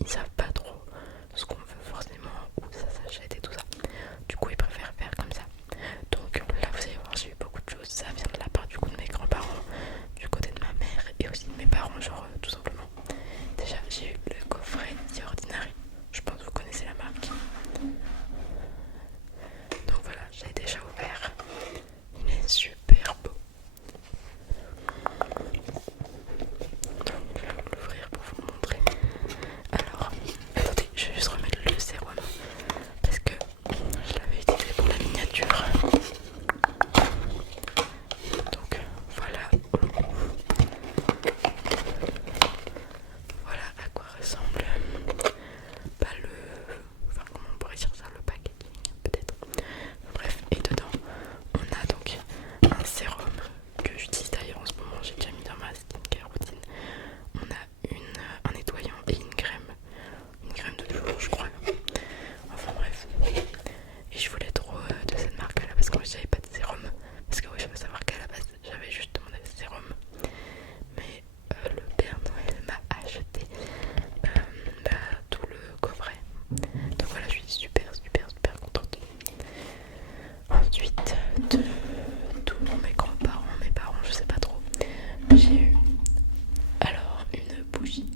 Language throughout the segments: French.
ils savent pas trop ce qu'on veut forcément, où ça s'achète et tout ça. Du coup ils préfèrent faire comme ça. Donc là vous allez voir, j'ai eu beaucoup de choses. Ça vient de la part du coup de mes grands-parents, du côté de ma mère et aussi de mes parents, genre tout simplement. Déjà j'ai eu le coffret The Ordinary. Je pense que vous connaissez la marque. Donc voilà, j'ai déjà ouvert. Il est super beau. Donc je vais vous l'ouvrir pour vous montrer. Alors, attendez, je vais juste remettre le sérum parce que je l'avais utilisé pour la miniature. Donc voilà. Voilà à quoi ressemble pas le... Enfin comment on pourrait dire ça, le packaging peut-être. Bref, et dedans on a donc un sérum que j'utilise d'ailleurs en ce moment, j'ai déjà mis dans ma skincare routine. On a un nettoyant et une crème de jour je crois. Enfin bref. Et je voulais trop de cette marque là parce que j'avais pas de sérum. Parce que oui, je veux savoir qu'à la base j'avais juste demandé le sérum. Mais le Père Noël m'a acheté tout le coffret. Donc voilà, je suis super contente. Ensuite, de tous mes grands-parents, mes parents, je sais pas trop, j'ai eu alors une bougie.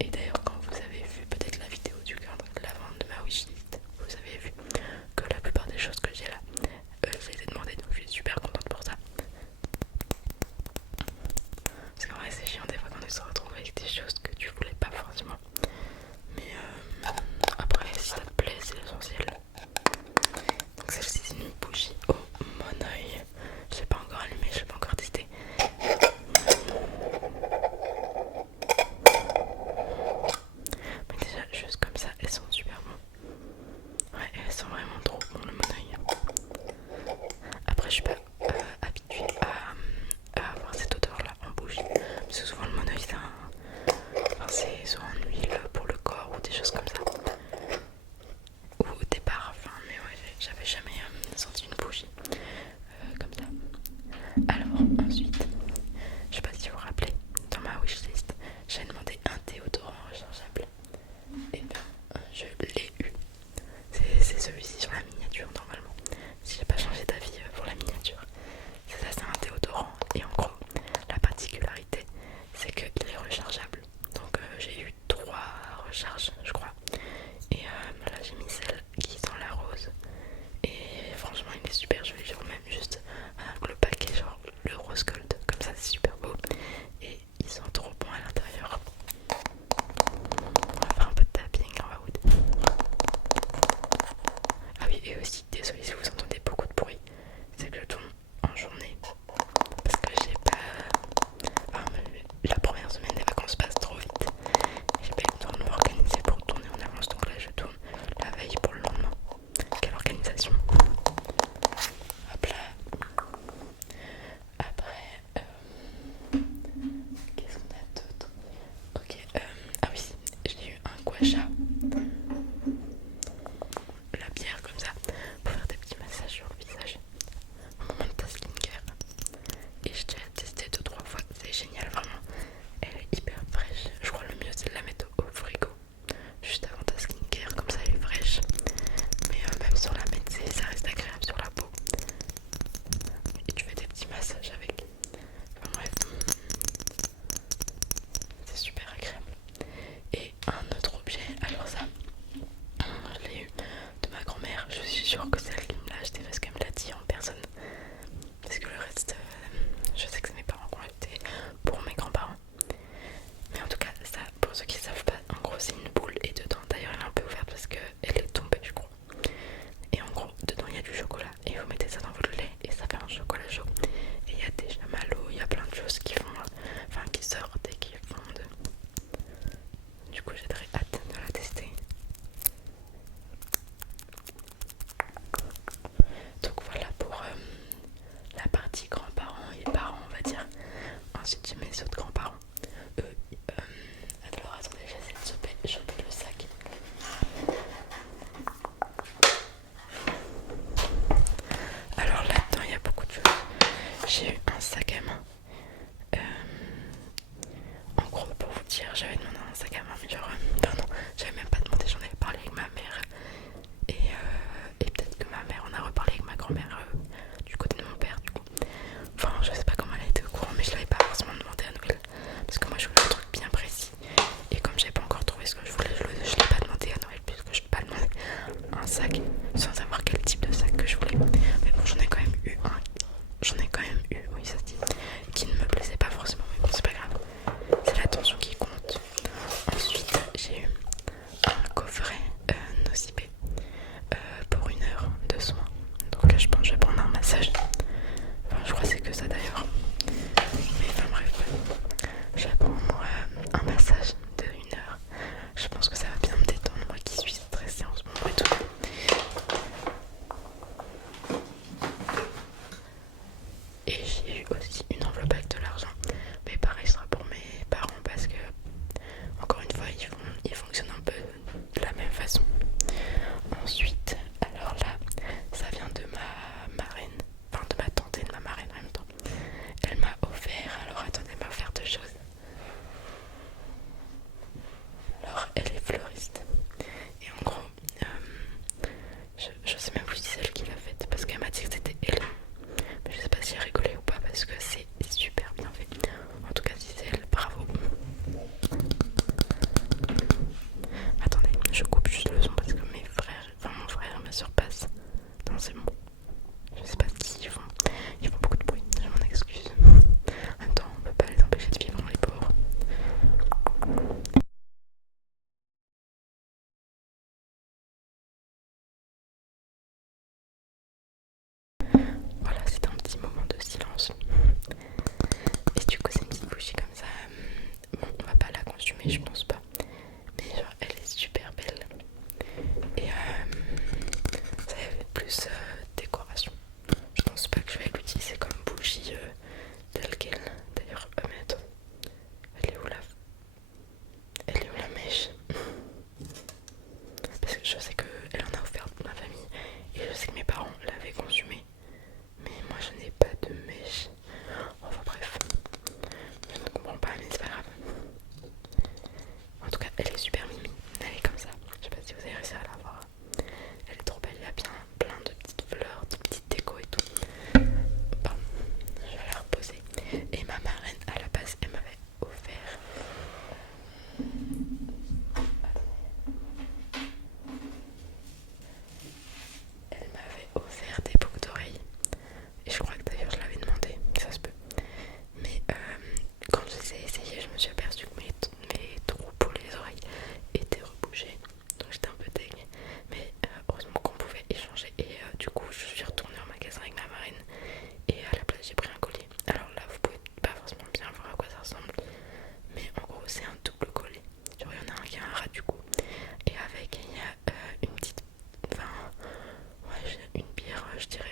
Et d'ailleurs, quand vous avez vu peut-être la vidéo du cadre de la vente de ma wishlist, vous avez vu que la plupart des choses que j'ai là, j'ai été demandé, donc je suis super contente pour ça. Parce qu'en vrai, c'est chiant des fois quand on se retrouve avec des choses que tu voulais pas forcément. Mais après, si ça te plaît, c'est l'essentiel. Donc celle-ci, c'est une bougie au monoeil. Je l'ai pas encore allumée, je l'ai pas encore testé. Mais déjà, juste comme ça, elles sont super bonnes. Ouais, elles sont vraiment trop bonnes le monoeil. Après, je suis pas habituée à avoir cette odeur là en bougie. Parce que souvent, le monoeil, c'est souvent une huile pour le corps ou des choses comme ça. Ou des parfums, mais ouais, j'avais jamais senti une bougie comme ça. Alors, ensuite, je sais pas si vous vous rappelez, dans ma wishlist, j'ai demandé un déodorant rechargeable. Et bien, je l'ai eu. C'est celui-ci sur la miniature normalement. Si j'ai pas changé d'avis pour la miniature. C'est ça, c'est un déodorant. Et en gros, la particularité, c'est qu'il est rechargeable. Donc j'ai eu 3 recharges, je crois. Et là, j'ai mis celle qui sent la rose. Et franchement, il est super joli. Genre, même juste le paquet, genre le rose gold, comme ça, c'est super beau. Et il sent trop bon à l'intérieur. On va faire un peu de tapping, on va vous. Ah oui, et aussi, désolé si vous entendez beaucoup de bruit, c'est que je tourne en journée parce que j'ai pas. Enfin, la première semaine des vacances passe trop vite. J'ai pas eu le temps de m'organiser pour tourner en avance, donc là je tourne la veille pour le lendemain. Quelle organisation! Hop là. Après, qu'est-ce qu'on a d'autre? Ok, ah oui, j'ai eu un guacha. La bière comme ça pour faire des petits massages sur le visage au moment de ta skincare. Et je t'ai testé 2-3 fois, c'est génial vraiment. Elle est hyper fraîche. Je crois le mieux c'est de la mettre au frigo juste avant ta skincare, comme ça elle est fraîche. Mais même sans la mettre, ça reste agréable sur la peau. Et tu fais des petits massages avec. Enfin bref, c'est super agréable. Et un autre objet, alors ça, je l'ai eu de ma grand-mère. Je suis sûre que c'est elle qui me l'a acheté parce qu'elle me l'a dit en personne. Parce que le reste, je sais que c'est mes parents qui l'ont acheté pour mes grands-parents. Mais en tout cas, ça, pour ceux qui ne savent pas, en gros c'est une boule et dedans, d'ailleurs elle est un peu ouverte parce qu'elle est tombée je crois. Et en gros, dedans il y a du chocolat et vous mettez ça dans votre lait et ça fait un chocolat chaud. Et il y a des chamallows, il y a plein de choses qui font, enfin qui sortent et qui fondent. Du coup j'ai très hâte de la tester. Donc voilà pour la partie grands-parents et parents on va dire. Ensuite j'ai mes autres grands-parents. Alors attendez, j'essaie de choper le sac. Alors là-dedans il y a beaucoup de choses. J'ai eu un sac à main. En gros pour vous dire, j'avais demandé un sac à main, mais genre, non, j'avais même pas demandé, j'en avais parlé avec ma mère. Et peut-être que ma mère en a reparlé avec ma grand-mère du côté de mon père, du coup. Enfin, je sais pas comment elle a été au courant, mais je l'avais pas forcément demandé à Noël. Parce que moi, je voulais un truc bien précis. Et comme j'avais pas encore trouvé ce que je voulais, je l'ai pas demandé à Noël, puisque je peux pas demander un sac sans savoir quel type de sac que je voulais. Mais bon, j'en ai quand même eu un. J'en ai quand même eu, oui, ça se dit, qui ne me plaisait pas forcément, mais bon, c'est pas grave. C'est l'attention qui compte. Ensuite, j'ai eu un coffret Nocibé pour 1 heure de soins. Donc je pense que je vais prendre un massage. Enfin, je crois que c'est que ça d'ailleurs. Mais enfin bref, je vais prendre un massage de 1 heure. Je pense que ça va bien me détendre, moi qui suis stressée en ce moment et tout. Et j'ai eu aussi une enveloppe avec de l'argent. Mais pareil, ce sera pour mes parents parce que, encore une fois, ils fonctionnent un peu de la même façon. Ensuite, alors là, ça vient de ma marraine, enfin de ma tante et de ma marraine en même temps. Elle m'a offert, alors attendez, elle m'a offert 2 choses. Alors, elle est fleuriste. Et en gros, je sais même plus si c'est elle qui l'a faite parce qu'elle m'a dit que c'était elle. Mais je sais pas si j'ai rigolé ou pas parce que c'est super bien fait. En tout cas, si c'est elle, bravo. Attendez, je coupe juste le son parce que mes frères, enfin mon frère et ma soeur passent. Non, c'est bon. Je sais pas s'ils font beaucoup de bruit, je m'en excuse. En même temps, on peut pas les empêcher de vivre, les pauvres. Voilà, c'est un petit moment de silence. Et du coup, c'est une petite bougie comme ça. Bon, on va pas la consumer, je pense pas. Mais genre, elle est super belle. Et ça fait plus décoration. Je pense pas que je vais l'utiliser comme bougie telle quelle. D'ailleurs, mais attends, elle est où la mèche? Parce que je sais qu'elle en a offert pour ma famille et je sais que mes parents l'avaient consumée. Mais moi je n'ai pas de mèche. Enfin bref, je ne comprends pas, mais c'est pas grave. En tout cas, elle est super mimi. Elle est comme ça. Je sais pas si vous avez réussi à la voir. Elle est trop belle. Il y a bien plein de petites fleurs, de petites décos et tout. Bon, je vais la reposer. Et ma marraine, à la base, elle m'avait offert. Elle m'avait offert des boucles d'oreilles. Et je crois que d'ailleurs je l'avais demandé, ça se peut. Mais quand je les ai essayés, je me suis aperçue que mes trous pour les oreilles étaient rebouchés. Donc j'étais un peu deg. Mais heureusement qu'on pouvait échanger. Et du coup, je suis retournée au magasin avec ma marraine. Et à la place, j'ai pris un collier. Alors là, vous pouvez pas forcément bien voir à quoi ça ressemble. Mais en gros, c'est un double collier. Genre, il y en a un qui a un rat du coup. Et avec, il y a une petite. Enfin, ouais, une bière, je dirais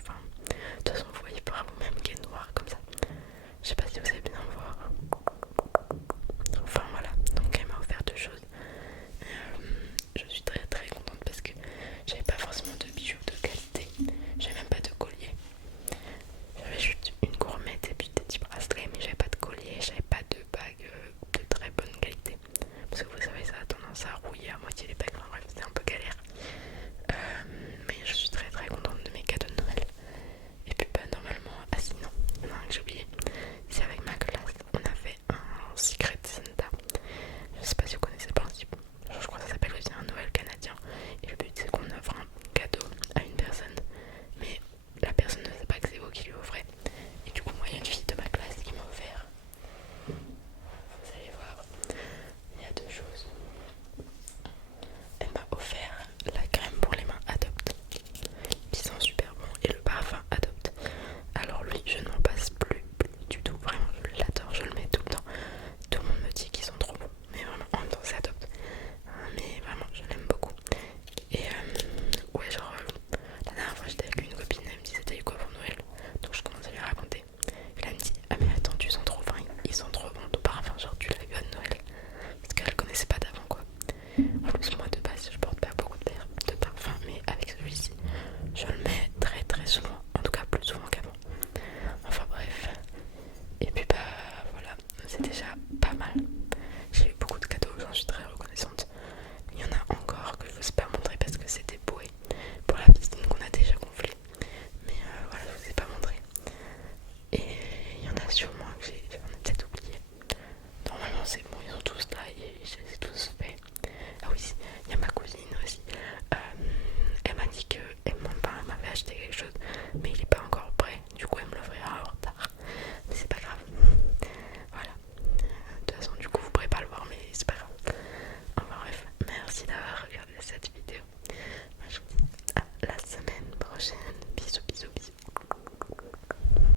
enfin, de toute façon, vous voyez par vous-même qui est noire comme ça. Je sais pas si vous allez bien voir. Enfin voilà, donc elle m'a offert 2 choses. Je suis très très contente parce que j'avais pas forcément de bijoux de qualité. J'avais même pas de collier. J'avais juste une gourmette et puis des petits bracelets, mais j'avais pas de collier, j'avais pas de bague de très bonne qualité. Parce que vous savez, ça a tendance à rouiller à moitié les bagues. Enfin bref, c'était un peu galère. Mais je suis très très contente de mes cadeaux de Noël. Et puis bah normalement, ah sinon, il y en a un que j'ai oublié. C'est avec ma classe, on a fait un Secret Santa. Je sais pas si vous connaissez le principe. Je crois que ça s'appelle aussi un Noël canadien. Et le but c'est qu'on offre un cadeau à une personne. Mais la personne ne sait pas que c'est vous qui lui offrez. Et du coup moi il y a une fille de ma classe qui m'a offert. Vous allez voir, il y a 2 choses. Elle m'a offert la crème pour les mains Adopt qui sent super bon et le parfum Adopt. Alors lui je n'en passe plus du tout, vraiment je l'adore, je le mets tout le temps. Tout le monde me dit qu'ils sont trop bons, mais vraiment en même temps c'est Adopt. Mais vraiment je l'aime beaucoup. Et ouais genre la dernière fois j'étais avec une copine, elle me disait t'as eu quoi pour Noël? Donc je commence à lui raconter. Et là elle me dit ah mais attends tu sens trop fin, ils sont trop bons ton parfum, genre tu l'as eu à Noël. Parce qu'elle connaissait pas d'avant quoi. En plus moi de base je porte pas beaucoup de parfum, mais avec celui-ci je le mets très très souvent, en tout cas plus souvent qu'avant. Enfin bref. Et puis bah voilà, c'est déjà